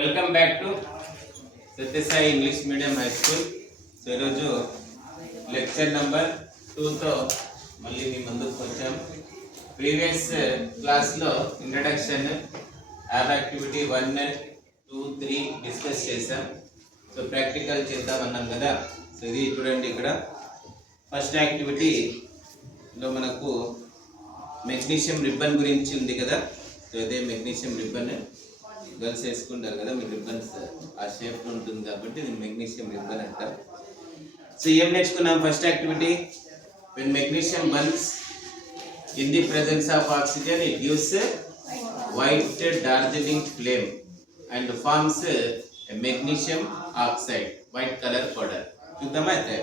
Welcome back to Sathya Sai English medium high school. ఈరోజు lecture number 2తో మళ్ళీ మీ ముందుకు వచ్చాం. ప్రీవియస్ క్లాస్లో ఇంట్రడక్షన్, యాప్ యాక్టివిటీ 1, 2, 3 డిస్కస్ చేసాం. సో ప్రాక్టికల్ చేద్దామన్నాం కదా. సో ఇది చూడండి, ఇక్కడ ఫస్ట్ యాక్టివిటీలో మనకు మెగ్నీషియం రిబ్బన్ గురించి ఉంది కదా. సో ఇదే మెగ్నీషియం రిబ్బన్ గర్ల్స్ వేసుకుంటారు కదా, మీ రిబ్బన్స్ ఆ షేప్లో ఉంటుంది కాబట్టి ఇది మెగ్నీషియం రిబ్బన్ అంటారు. సో ఏం నేర్చుకున్నాం first activity? when magnesium burns in the presence of oxygen, it gives a white dazzling flame and forms a magnesium oxide, white color powder. చూద్దామా అయితే?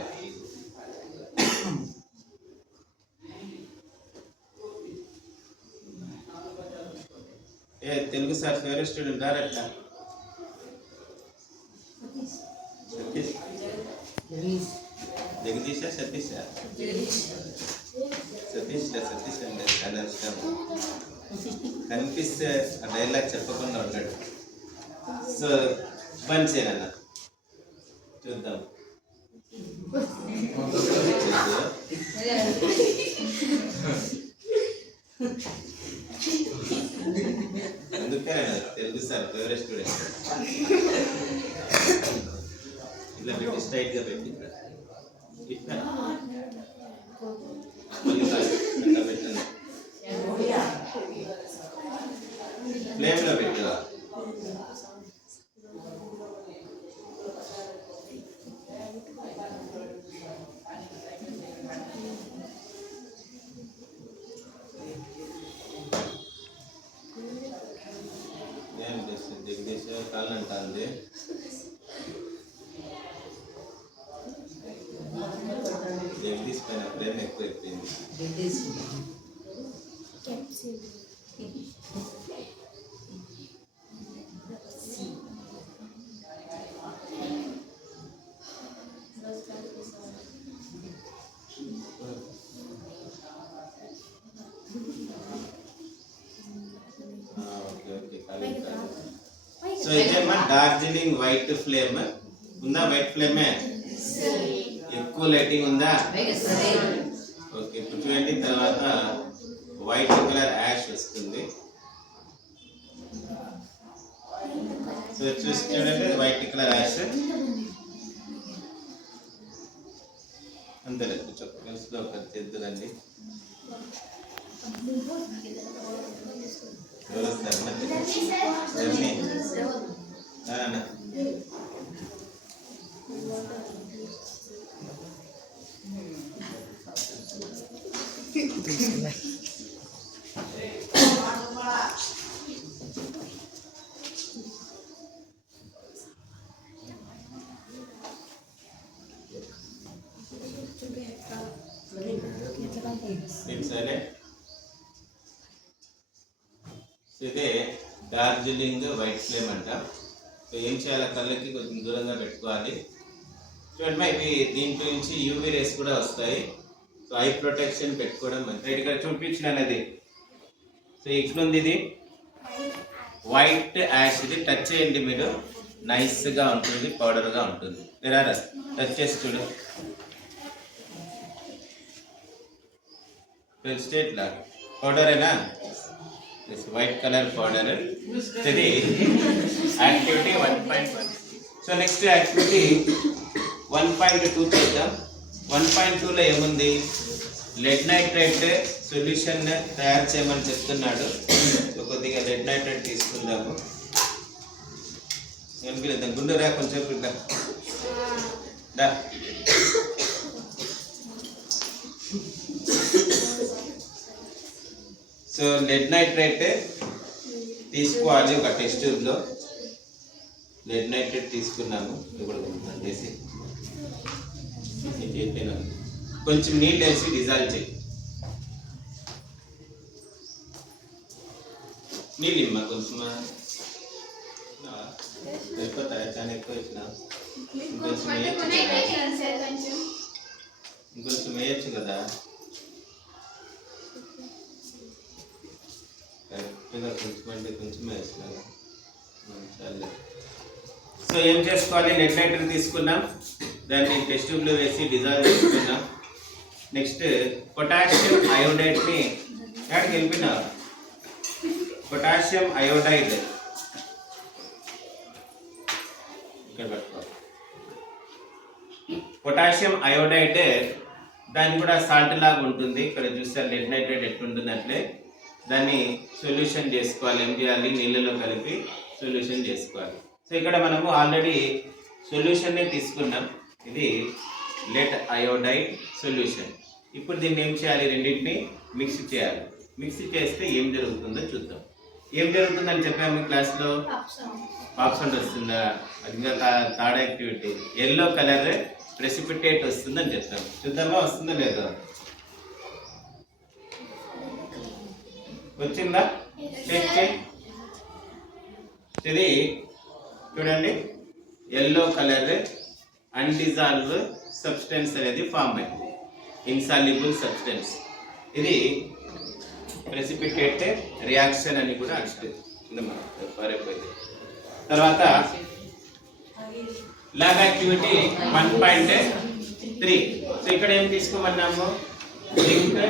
తెలుగు సార్ ఫేవరెట్ స్టూడెంట్ రారట. జగదీషా సతీషా? సతీష్ అంటే చాలా ఇష్టం. కనిపిస్తే ఆ డైలాగ్ చెప్పకుండా ఉంటాడు. సో బంద్ చేయనన్న చూద్దాం. అందుకే తెలుగు సార్ ఫేవరెట్ స్టూడెంట్. ఇలా పెట్టి స్ట్రైట్గా పెట్టి ఇట్లా పెట్టండి, ఫ్లేమ్లో పెట్టు. జగదీష్ కాళ్ళు అంటుంది. జగదీష్ పైన ప్రేమ ఎక్కువ అయిపోయింది. సో ఇదేమో డార్జిలింగ్ వైట్ ఫ్లేమ్ ఉందా? వైట్ ఫ్లేమే ఎక్కువ లైటింగ్ ఉందా? ఓకే, ఇప్పుడు చూడండి. తర్వాత వైట్ కలర్ యాష్ వస్తుంది. సో చూసి చూడండి, వైట్ కలర్ యాష్ అంతే. కొంచెం కలిసిలో ఒకటి చేద్దురండి. ఎవరు వస్తారు? ఇదే డార్జిలింగ్ వైట్ ఫ్లేమ్ అంట. సో ఏం చేయాలి? కళ్ళకి కొంచెం దూరంగా పెట్టుకోవాలి. చూడండి, ఇవి దీంట్లో నుంచి యూవీ రేస్ కూడా వస్తాయి. సో ఐ ప్రొటెక్షన్ పెట్టుకోవడం మంచిది. ఇక్కడ చూపించినాను అది. సో ఇట్లుంది, ఇది వైట్ యాష్. ఇది టచ్ చేయండి మీరు, నైస్గా ఉంటుంది, పౌడర్గా ఉంటుంది. లేదా టచ్ చేసి చూడు. స్టేట్ లా పౌడరేనా? White colour powder. ఇది యాక్టివిటీ 1.1. సో నెక్స్ట్ యాక్టివిటీ 1.2 చేద్దాం. 1.2లో ఏముంది? లెడ్ నైట్రేట్ సొల్యూషన్ తయారు చేయమని చెప్తున్నాడు. సో కొద్దిగా లెడ్ నైట్రేట్ తీసుకుందాము. కనిపించద్దాం, గుండు రా కొంచెం ఇట్లా డా. సో లెడ్ నైట్రేట్ తీసుకోవాలి. ఒక టెస్ట్ ట్యూబ్లో లెడ్ నైట్రేట్ తీసుకున్నాము. ఇప్పుడు వేసి కొంచెం నీళ్ళు వేసి డిజాల్వ్ చేయి. నీళ్ళు ఇమ్మా కొంచెం. అయిపోతాయి, చాలా ఎక్కువ ఇచ్చిన. ఇంకొంచెం వేయచ్చు కదా. కరెక్ట్గా కొంచెం అంటే కొంచెం వేసినాను. చాలే. సో ఏం చేసుకోవాలి, లెడ్ నైట్రేట్ తీసుకున్నాం, దాన్ని టెస్ట్ ట్యూబ్లో వేసి డిజాల్వ్ చేసుకున్నాం. నెక్స్ట్ పొటాషియం అయోడైడ్ని ఎక్కడికి వెళ్ళిపోయినా, పొటాషియం అయోడైడ్ ఇక్కడ పెట్టుకో. పొటాషియం అయోడైడ్ దాన్ని కూడా సాల్ట్ లాగా ఉంటుంది. ఇక్కడ చూస్తారు లెడ్ నైట్రేట్ ఎట్లుంటుంది అంటే దాన్ని సొల్యూషన్ చేసుకోవాలి. ఏం చేయాలి, నీళ్ళలో కలిపి సొల్యూషన్ చేసుకోవాలి. సో ఇక్కడ మనము ఆల్రెడీ సొల్యూషన్ని తీసుకున్నాం. ఇది లెడ్ అయోడైడ్ సొల్యూషన్. ఇప్పుడు దీన్ని ఏం చేయాలి, రెండింటిని మిక్స్ చేయాలి. మిక్స్ చేస్తే ఏం జరుగుతుందో చూద్దాం. ఏం జరుగుతుందని చెప్పాము క్లాస్లో, పాప్ సౌండ్ వస్తుందా, అది ఇంకా third activity. Yellow colour precipitate వస్తుందని చెప్తాం. చూద్దామా వస్తుందా లేదా, వచ్చిందా, చెక్ చేయి. ఇది చూడండి, ఎల్లో కలర్ అన్డిజాల్వ్ సబ్స్టెన్స్ అనేది ఫామ్ అయింది, ఇన్సాల్యుబుల్ సబ్స్టెన్స్. ఇది ప్రెసిపిటేట్ రియాక్షన్ అని కూడా పారైపోయింది. తర్వాత ల్యాబ్ యాక్టివిటీ 1.3. సో ఇక్కడ ఏం తీసుకోమన్నాము, జింక్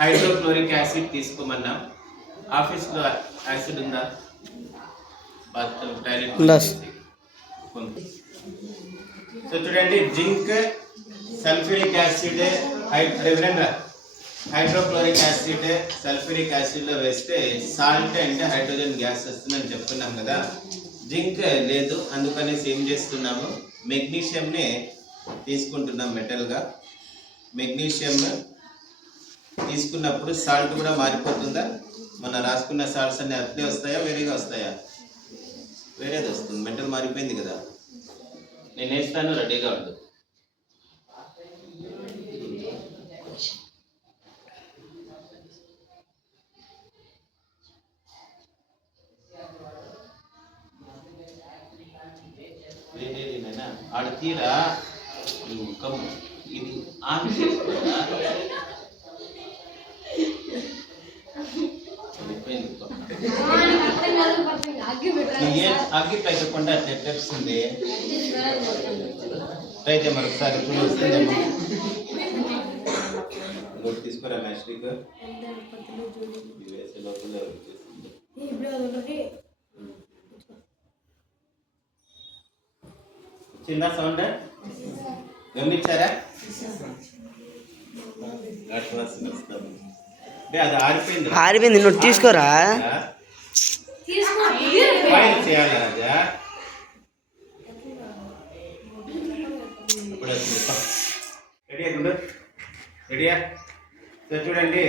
హైడ్రోక్లోరిక్ యాసిడ్ తీసుకోమన్నాం. ఆఫీస్లో యాసిడ్ ఉందా, బాత్రూమ్ టాయిలెట్. సో చూడండి, zinc sulphuric acid hydrochloric acid sulphuric యాసిడ్లో వేస్తే సాల్ట్ అంటే హైడ్రోజన్ గ్యాస్ వస్తుందని చెప్తున్నాం కదా. జింక్ లేదు, అందుకనేసి ఏం చేస్తున్నాము, మెగ్నీషియంనే తీసుకుంటున్నాం మెటల్గా. మెగ్నీషియం తీసుకున్నప్పుడు సాల్ట్ కూడా మారిపోతుందా, మన రాసుకున్న సాల్ట్స్ అన్నీ అట్లే వస్తాయా, వేరేగా వస్తాయా, వేరేది వస్తుంది. మెటల్ మారిపోయింది కదా, నేను వేస్తాను, రెడీగా ఉండు. ఆడతీరా ఇది ఆన్ చేసుకోరా, అగ్గి పెట్టకుండా అట్లా తెప్పింది. అయితే మరొకసారి వస్తుందేమో, తీసుకురా మ్యాస్టిక్ వేసే లోపల చిన్న సౌండ్ గమనించారా, అది ఆరిపోయింది. నువ్వు తీసుకోరా, చేయాలి రాజా. ఇప్పుడు రెడీయా. సో చూడండి,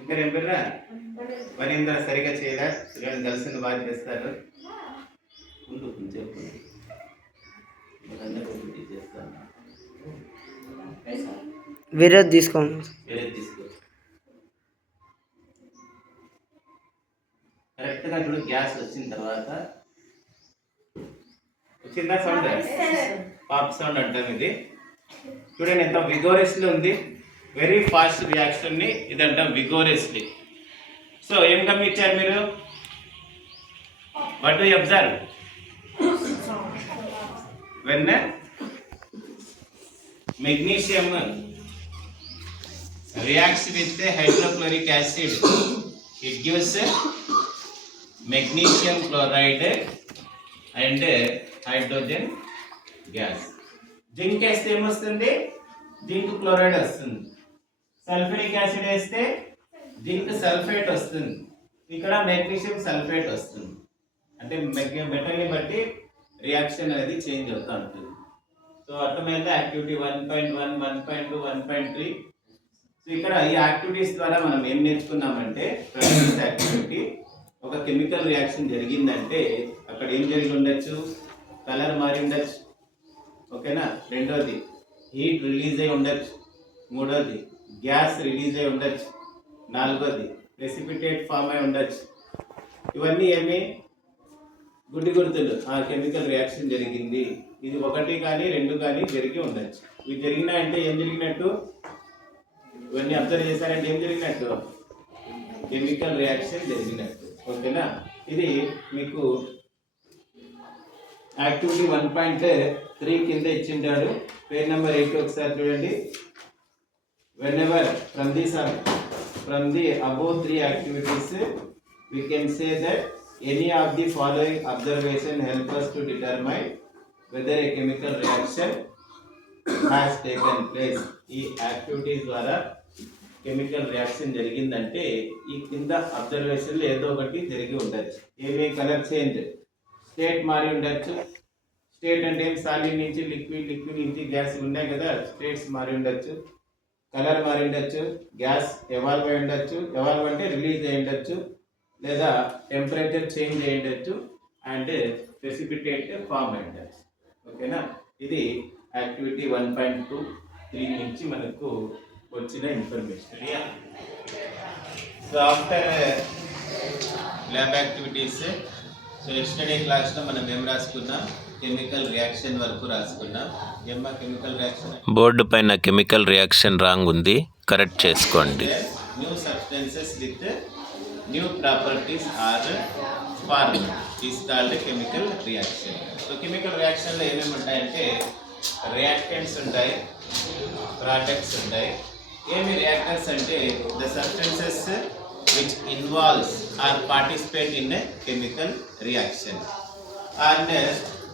ఇద్దరు ఏం పేర్రా, వనీంద్ర సరిగా చేయలే, కలిసింది బాగా చేస్తారు. చెప్పు వేరే తీసుకోండి, వేరే తీసుకో. కరెక్ట్గా చూడు, గ్యాస్ వచ్చిన తర్వాత వచ్చిందా సౌండ్, పాప్ సౌండ్ అంటాం ఇది. చూడండి ఎంత విగోరస్లీ ఉంది, వెరీ ఫాస్ట్ రియాక్షన్ని ఇది అంటాం విగోరస్లీ. సో ఏం గమనించారు మీరు, what do you observe when magnesium reacts with the hydrochloric acid, it gives magnesium chloride and hydrogen gas. Zinc వేస్తే ఏమొస్తుంది, జింక్ క్లోరైడ్ వస్తుంది. సల్ఫ్యూరిక్ యాసిడ్ వేస్తే జింక్ సల్ఫేట్ వస్తుంది. ఇక్కడ మెగ్నీషియం సల్ఫేట్ వస్తుంది. అంటే మెటల్ని బట్టి రియాక్షన్ అనేది చేంజ్ అవుతూ ఉంటుంది. సో అర్థమైందా యాక్టివిటీ 1.1, 1.2, 1.3. సో ఇక్కడ ఈ యాక్టివిటీస్ ద్వారా మనం ఏం నేర్చుకున్నామంటే, ఫస్ట్ యాక్టివిటీ ఒక కెమికల్ రియాక్షన్ జరిగిందంటే అక్కడ ఏం జరిగి ఉండొచ్చు, కలర్ మారి ఉండొచ్చు, ఓకేనా. రెండోది హీట్ రిలీజ్ అయి ఉండొచ్చు. మూడోది గ్యాస్ రిలీజ్ అయి ఉండొచ్చు. నాలుగోది ప్రెసిపిటేట్ ఫామ్ అయి ఉండొచ్చు. ఇవన్నీ ఏమి గుడ్డి గుర్తులు, ఆ కెమికల్ రియాక్షన్ జరిగింది. ఇది ఒకటి కానీ రెండు కానీ జరిగి ఉండొచ్చు. ఇవి జరిగినాయంటే ఏం జరిగినట్టు, ఇవన్నీ అబ్జర్వ్ చేశారంటే ఏం జరిగినట్టు, కెమికల్ రియాక్షన్ జరిగినట్టు, ఓకేనా. ఇది మీకు యాక్టివిటీ 1.3 కింద ఇచ్చింటాడు. పేజ్ నెంబర్ 8 ఒకసారి చూడండి. whenever from the above 3 activities we can say that any of the following observation help us to determine whether a chemical reaction has taken place. ఈ యాక్టివిటీ ద్వారా chemical reaction జరిగిందంటే ఈ కింద అబ్జర్వేషన్లో ఏదో ఒకటి జరిగి ఉండొచ్చు. ఏమి కలర్ చేంజ్, స్టేట్ మారి ఉండొచ్చు. స్టేట్ అంటే ఏం, సాలిడ్ నుంచి లిక్విడ్, లిక్విడ్ నుంచి గ్యాస్ ఉన్నాయి కదా, స్టేట్స్ మారి ఉండొచ్చు. కలర్ మారి ఉండొచ్చు, గ్యాస్ ఎవాల్వ్ అయి ఉండొచ్చు, ఎవాల్వ్ అంటే రిలీజ్ అయి ఉండొచ్చు, లేదా టెంపరేచర్ చేంజ్ అయి ఉండొచ్చు, అండ్ ప్రెసిపిటేట్ ఫామ్ అయి ఉండొచ్చు. ఓకేనా, ఇది యాక్టివిటీ 1.23 నుంచి మనకు వచ్చిన information. So after lab activities, so yesterday క్లాస్లో మనం ఏం రాసుకున్నాం, కెమికల్ రియాక్షన్ వరకు రాసుకున్నాం. ఏమ్మా కెమికల్ రియాక్షన్? బోర్డు పైన కెమికల్ రియాక్షన్ రాంగ్ ఉంది, కరెక్ట్ చేసుకోండి. New substances with new properties are formed is called chemical reaction. So chemical రియాక్షన్లో ఏమేమి ఉంటాయంటే రియాక్టెంట్స్ ఉంటాయి, ప్రోడక్ట్స్ ఉంటాయి. ఏమి రియాక్టర్స్ అంటే the substances which involves or participate in a chemical reaction. And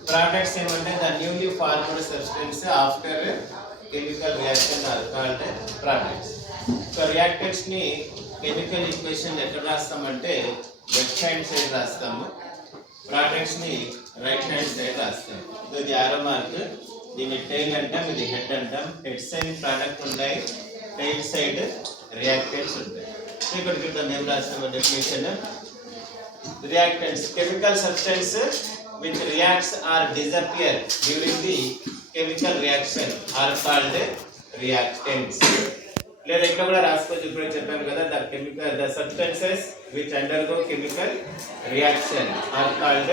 products ఏమంటే the newly formed substance after chemical reaction are called products. So రియాక్టెంట్స్ని chemical equation ఎక్కడ రాస్తామంటే లెఫ్ట్ హ్యాండ్ సైడ్ రాస్తాము, ప్రోడక్ట్స్ని right hand side రాస్తాము. ఇది arrow mark, దీన్ని tile అంటాం, ఇది హెడ్ అంటాం. హెడ్ సైడ్ ప్రోడక్ట్ ఉంటాయి, టైల్ సైడ్ రియాక్టెంట్స్ ఉంటాయి. సో ఇక్కడ చూద్దాం ఏం రాస్తాము definition. Reactants chemical substance which reacts or disappear during the chemical reaction are called reactants. లేదా ఇక్కడ కూడా రాసుకోవచ్చు, ఇప్పుడు చెప్పాము కదా, the substances which undergo chemical reaction are called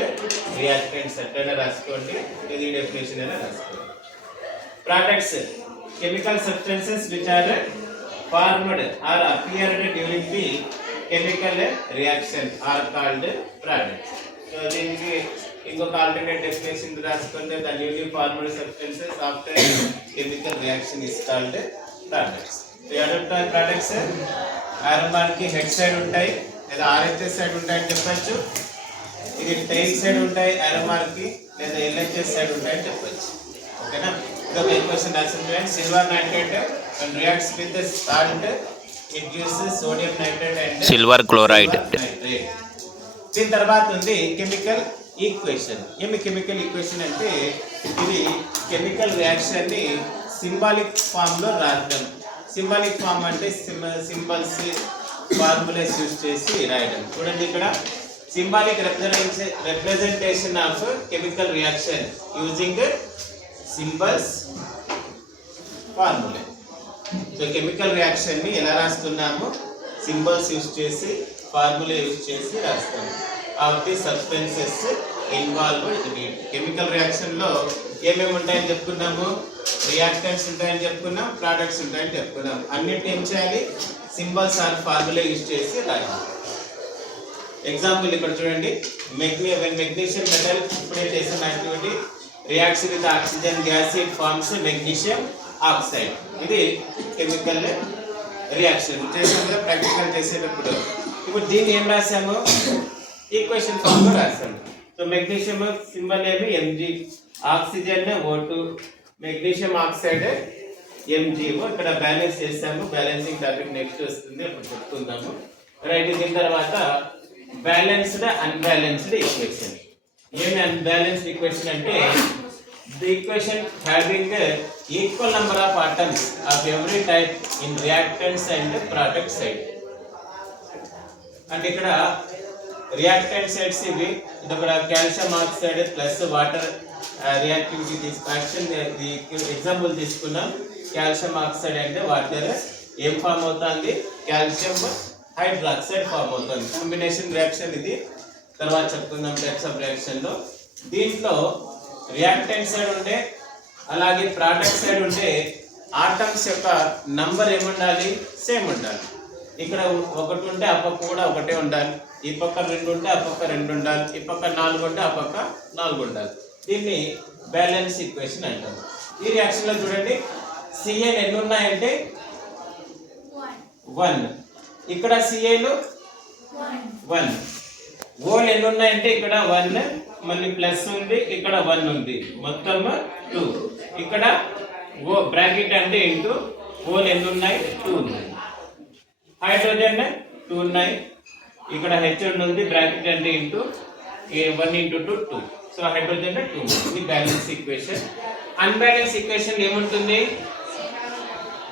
reactants. అట్లా రాసుకోండి, ఇది డెఫినేషన్ అయినా రాసుకోండి. products, chemical substances which are formed or appeared during the chemical reaction are called products. So దీనికి ఇంకొక ఆల్టర్నేట్ డెఫినేషన్ రాసుకుంటే the newly formed substances after chemical reaction is called products. ఏడుంటాయి products? ఆరంభానికి హెడ్ సైడ్ ఉంటాయి, లేదా RHS side ఉంటాయని చెప్పచ్చు. ఇది టైల్ సైడ్ ఉంటాయి ఆరంభానికి, లేదా ఎల్హెచ్ఎస్ సైడ్ ఉంటాయని చెప్పచ్చు. ఓకేనా, ఇదొక ఈక్వేషన్ రాసింది. Silver nitrate and reacts with salt it gives sodium nitrate and silver chloride. దీని తర్వాత ఉంది కెమికల్ ఈక్వేషన్. ఏమి కెమికల్ ఈక్వేషన్ అంటే ఇది కెమికల్ రియాక్షన్ని సింబాలిక్ ఫామ్లో రాయడం. సింబాలిక్ ఫామ్ అంటే సింబల్స్, ఫార్ములాస్ యూజ్ చేసి రాయడం. చూడండి ఇక్కడ symbolic representation of chemical reaction using symbols, formula. So chemical రియాక్షన్ని ఎలా రాస్తున్నాము, సింబల్స్ యూజ్ చేసి, ఫార్ములా యూజ్ చేసి రాస్తాము. Of the substances involved in it. Chemical రియాక్షన్లో ఏమేమి ఉంటాయని చెప్పుకున్నాము, రియాక్టెంట్స్ ఉంటాయని చెప్పుకున్నాం, ప్రోడక్ట్స్ ఉంటాయని చెప్పుకున్నాం. అన్నిటి ఏం చేయాలి, సింబల్స్ ఆర్ ఫార్ములా యూజ్ చేసి రాయాలి. ఎగ్జాంపుల్ ఇక్కడ చూడండి, మెగ్నీషియం మెటల్ ఇప్పుడే చేసిన activity reacts with oxygen gas, it forms magnesium oxide. ఇది కెమికల్ రియాక్షన్ చేసాం కదా ప్రాక్టికల్ చేసేటప్పుడు. ఇప్పుడు దీన్ని ఏం రాసాము, ఈక్వేషన్ ఫామ్లో రాసాము. సో మెగ్నీషియం సింబల్ ఏమి Mg, oxygen O2, magnesium oxide MgO. ఇక్కడ బ్యాలెన్స్ చేసాము, బ్యాలెన్సింగ్ టాపిక్ నెక్స్ట్ వస్తుంది, అప్పుడు చెప్పుకుందాము. రైట్, దీని తర్వాత బ్యాలెన్స్డ్ అన్బ్యాలెన్స్డ్ ఈక్వేషన్. ఏమి అన్బ్యాలెన్స్డ్ ఈక్వేషన్ అంటే the equation having equal number of atoms of every type in reactants and product side. అంటే ఇక్కడ రియాక్టెంట్ సైడ్స్ ఇవి, ఇక్కడ calcium oxide plus water reactivity action example తీసుకున్నాం. కాల్షియం ఆక్సైడ్ అంటే water ఏం form అవుతుంది, కాల్షియం హైడ్రాక్సైడ్ ఫామ్ అవుతుంది. Combination reaction ఇది, తర్వాత చెప్పుకుందాం టైప్స్ ఆఫ్ రియాక్షన్లో. దీంట్లో రియాక్టెంట్ సైడ్ ఉంటే అలాగే ప్రోడక్ట్ సైడ్ ఉంటే ఆటమ్స్ యొక్క నంబర్ ఏముండాలి, సేమ్ ఉండాలి. ఇక్కడ ఒకటి ఉంటే ఆ పక్క కూడా ఒకటే ఉండాలి, ఈ పక్క 2 ఉంటే ఆ పక్క 2 ఉండాలి, ఈ పక్క 4 ఉంటే ఆ పక్క 4 ఉండాలి. దీన్ని బ్యాలెన్స్ ఈక్వేషన్ అంటారు. ఈ రియాక్షన్లో చూడండి Cl ఎన్ని ఉన్నాయంటే 1, ఇక్కడ Cl 1, ఓల్ ఎన్ని ఉన్నాయంటే ఇక్కడ 1, మళ్ళీ ప్లస్ ఉంది, ఇక్కడ 1 ఉంది, మొత్తం 2. ఇక్కడ ఓ బ్రాకెట్ అంటే ఇంటూ ఓల్ ఎన్ని ఉన్నాయి 2 ఉన్నాయి. హైడ్రోజన్ 2 ఉన్నాయి, ఇక్కడ H ఉంది, బ్రాకెట్ అంటే ఇంటూ 1 ఇంటూ 2 2. So hydrogen 2. ఇది బ్యాలెన్స్ ఈక్వేషన్. అన్బ్యాలెన్స్ ఈక్వేషన్ ఏముంటుంది?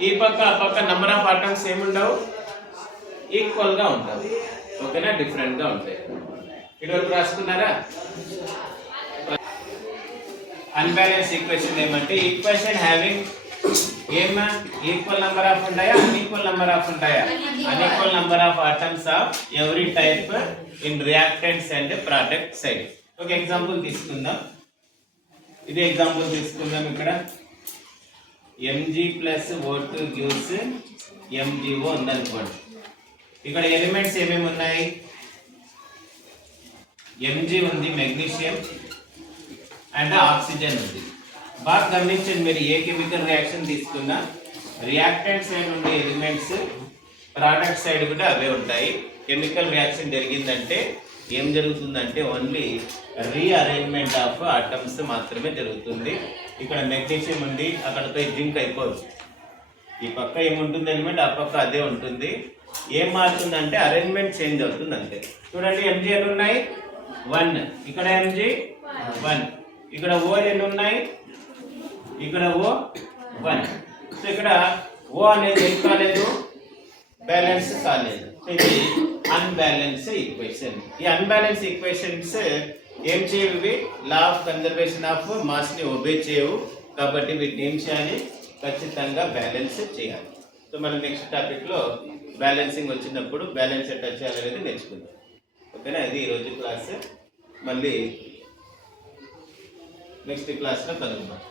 ఈ పక్క ఆ పక్క నెంబర్ ఆఫ్ ఆటమ్స్ ఏముండవు, ఈక్వల్ గా ఉంటాయి. ఓకేనా, డిఫరెంట్ గా ఉంటాయి. ఇటువరకు రాసుకున్నారా? అన్బ్యాలెన్స్ ఈక్వేషన్ ఏమంటే ఈక్వేషన్ హ్యావింగ్ ఏమా ఈక్వల్ నెంబర్ ఆఫ్ ఉంటాయా, అన్ఈక్వల్ నెంబర్ ఆఫ్ ఉంటాయా? Unequal number of atoms of every type in reactants and product side. ఒక ఎగ్జాంపుల్ తీసుకుందాం. ఇది ఎగ్జాంపుల్ తీసుకుందాం. ఇక్కడ Mg plus O2 gives MgO ఉందనుకోండి. ఇక్కడ ఎలిమెంట్స్ ఏమేమి ఉన్నాయి? Mg ఉంది, మెగ్నీషియం అండ్ ఆక్సిజన్ ఉంది. బాగా గమనించండి, మీరు ఏ కెమికల్ రియాక్షన్ తీసుకున్నా రియాక్టెంట్ సైడ్ ఉండే ఎలిమెంట్స్ ప్రోడక్ట్ సైడ్ కూడా అవే ఉంటాయి. కెమికల్ రియాక్షన్ జరిగిందంటే ఏం జరుగుతుందంటే ఓన్లీ రీఅరేంజ్మెంట్ ఆఫ్ ఆటమ్స్ మాత్రమే జరుగుతుంది. ఇక్కడ మెగ్నీషియం ఉంది, అక్కడతో జింక్ అయిపోదు. ఈ పక్క ఏముంటుంది ఎలిమెంట్, ఆ పక్క అదే ఉంటుంది. ఏం మారుతుందంటే అరేంజ్మెంట్ చేంజ్ అవుతుంది అంతే. చూడండి Mg ఎన్ని ఉన్నాయి 1, ఇక్కడ Mg 1, ఇక్కడ O ఎన్ని ఉన్నాయి, ఇక్కడ O 1. సో ఇక్కడ O అనేది ఏం కాలేదు, బ్యాలెన్స్ కాలేదు. ఇది అన్బ్యాలెన్స్ ఈక్వేషన్. ఈ అన్బ్యాలెన్స్ ఈక్వేషన్స్ ఏం చేయవి, law of conservation of mass ని ఒబే చేయవు. కాబట్టి వీటిని ఏం చేయాలి, ఖచ్చితంగా బ్యాలెన్స్ చేయాలి. సో మనం నెక్స్ట్ టాపిక్ లో బ్యాలెన్సింగ్ వచ్చినప్పుడు బ్యాలెన్స్ ఎట్లా చేయాలనేది నేర్చుకుందాం. ఓకేనా, ఇది ఈరోజు క్లాస్. మళ్ళీ నెక్స్ట్ క్లాస్లో కలుద్దాం.